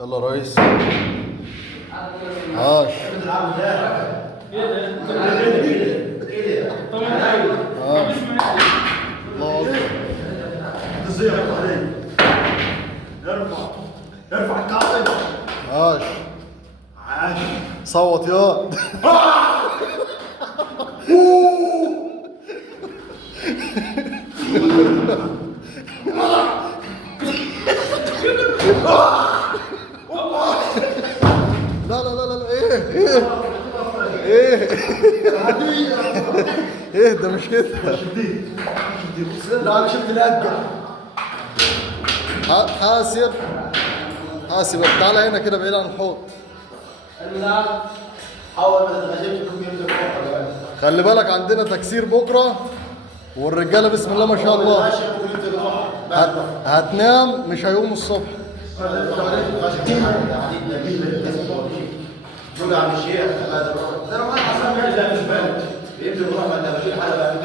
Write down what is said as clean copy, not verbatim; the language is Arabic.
يلا يا ريس. عاش. الله اكبر. ارفع الكعب. عاش. عاش. صوت يا لا لا لا لا، ايه ايه ده مش كده. لا انا شفت الأدقة. حاسب حاسب، تعالى هنا كده بعيد عن الحوض. حاول ما تتغشمش يكون يمسك فوق. خلي بالك عندنا تكسير بكره، والرجاله بسم الله ما شاء الله هتنام مش هيقوموا الصبح. جولة عم الشيخ ده ما حصل. يمسك روح ما بشيل حاجه بقى انت